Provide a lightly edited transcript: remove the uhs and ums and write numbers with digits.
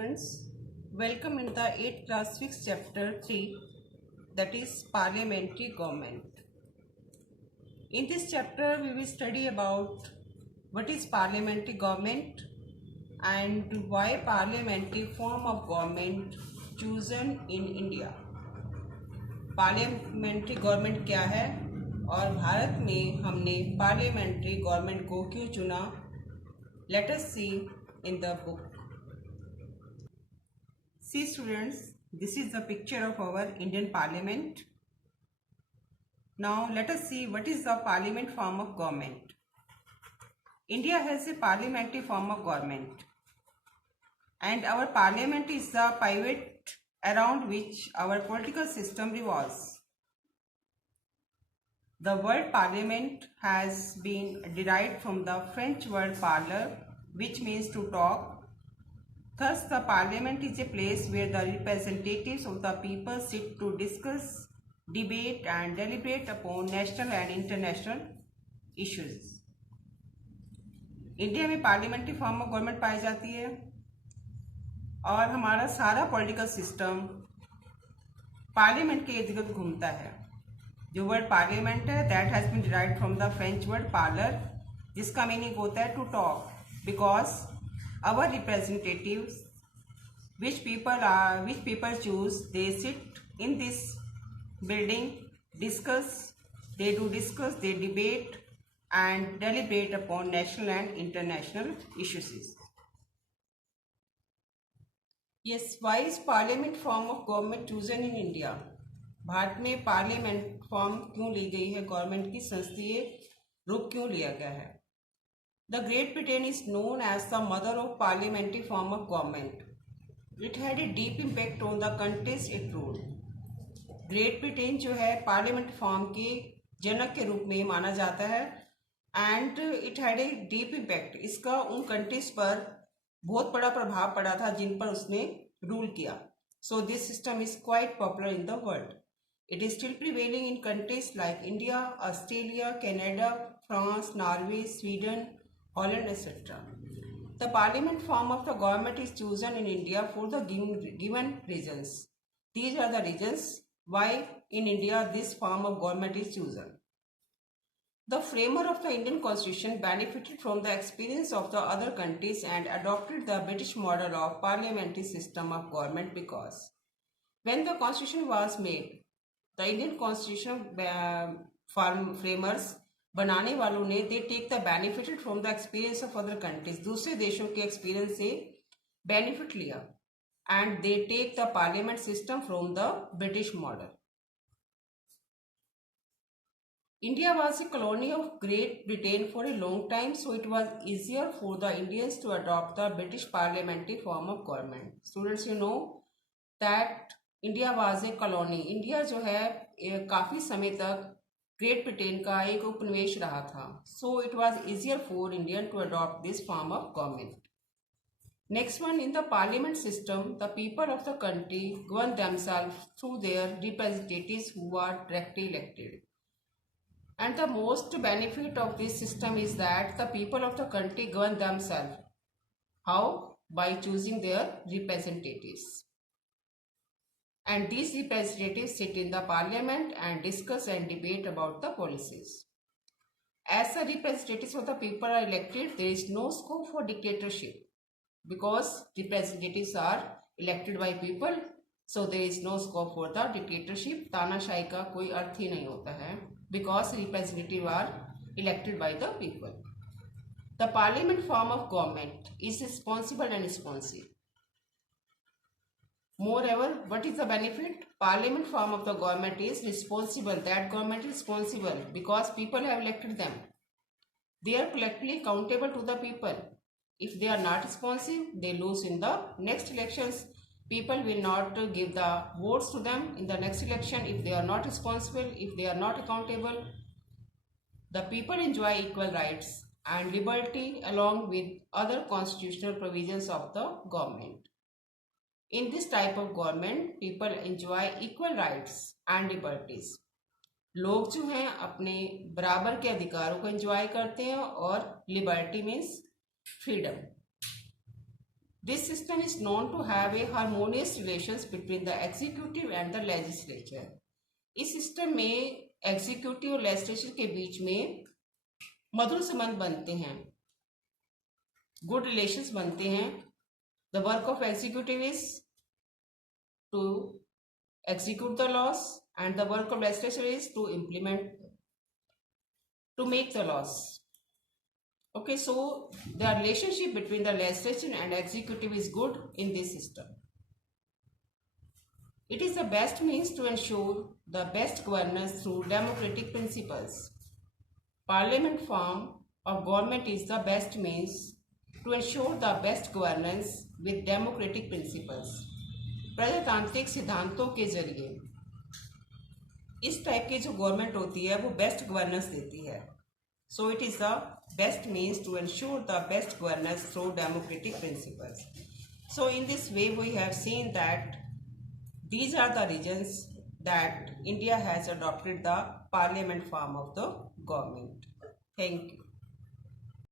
students, welcome in the 8th class 6 chapter 3, that is parliamentary government. In this chapter we will study about what is parliamentary government and why parliamentary form of government chosen in India. Parliamentary government क्या है और भारत में हमने parliamentary government को क्यों चुना? Let us see in the book. See students, this is the picture of our Indian Parliament. Now let us see what is the parliament form of government. India has a parliamentary form of government and our parliament is the pivot around which our political system revolves. The word parliament has been derived from the French word parler, which means to talk. Thus, the parliament is a place where the representatives of the people sit to discuss, debate and deliberate upon national and international issues. India में parliamentary form of government पाई जाती है और हमारा सारा political system parliament के इर्द गिर्द घूमता है. जो वर्ड पार्लियामेंट है that has been derived from the French word parler, जिसका मीनिंग होता है to talk, because our representatives which people choose, they sit in this building, they debate and deliberate upon national and international issues. Yes, why is parliament form of government chosen in India? Bharat में parliament form क्यों ली गई है? Government की संसदीय रूप क्यों लिया गया है? The Great Britain is known as the mother of parliamentary form of government. It had a deep impact on the countries it ruled. Great Britain जो है पार्लियामेंट फॉर्म के जनक के रूप में माना जाता है and it had a deep impact. इसका उन कंट्रीज पर बहुत बड़ा प्रभाव पड़ा था जिन पर उसने रूल किया. So this system is quite popular in the world. It is still prevailing in countries like India, Australia, Canada, France, Norway, Sweden, Holland, etc. The parliament form of the government is chosen in India for the given reasons. These are the reasons why in India this form of government is chosen. The framer of the Indian Constitution benefited from the experience of the other countries and adopted the British model of parliamentary system of government because when the Constitution was made, the Indian Constitution framers बनाने वालों ने they take the benefitted from the experience of other countries, दूसरे देशों के experience से benefit लिया and they take the parliament system from the British model. India was a colony of Great Britain for a long time, so it was easier for the Indians to adopt the British parliamentary form of government. Students, you know that India was a colony. India जो है काफी समय तक great Britain का एक उपनिवेश रहा था. So it was easier for Indian to adopt this form of government. Next one, in the parliament system the people of the country govern themselves through their representatives who are directly elected. And the most benefit of this system is that the people of the country govern themselves. How? By choosing their representatives. And these representatives sit in the parliament and discuss and debate about the policies. As the representatives of the people are elected, there is no scope for dictatorship because representatives are elected by people, so there is no scope for the dictatorship. तानाशाही का कोई अर्थ ही नहीं होता है because representatives are elected by the people. The parliament form of government is responsible and responsive. Moreover, what is the benefit? Parliament form of the government is responsible. That government is responsible because people have elected them. They are collectively accountable to the people. If they are not responsive, they lose in the next elections. People will not give the votes to them in the next election if they are not responsible, if they are not accountable. The people enjoy equal rights and liberty along with other constitutional provisions of the government. In this type of government, people enjoy equal rights and liberties. लोग जो हैं अपने बराबर के अधिकारों को enjoy करते हैं और liberty means freedom. This system is known to have a harmonious relations between the executive and the legislature. इस सिस्टम में एग्जीक्यूटिव और लेजिस्लेचर के बीच में मधुर संबंध बनते हैं, गुड रिलेशंस बनते हैं. The work of executive is to execute the laws and the work of legislature is to implement, to make the laws. Okay, so the relationship between the legislature and executive is good in this system. It is the best means to ensure the best governance through democratic principles. Parliament form of government is the best means to ensure the best governance with democratic principles. प्रजातांत्रिक सिद्धांतों के जरिए इस type की जो government होती है वो बेस्ट गवर्नेंस देती है. So it is the best means to ensure the best governance through democratic principles. So in this way we have seen that these are the reasons that India has adopted the parliament form of the government. Thank you.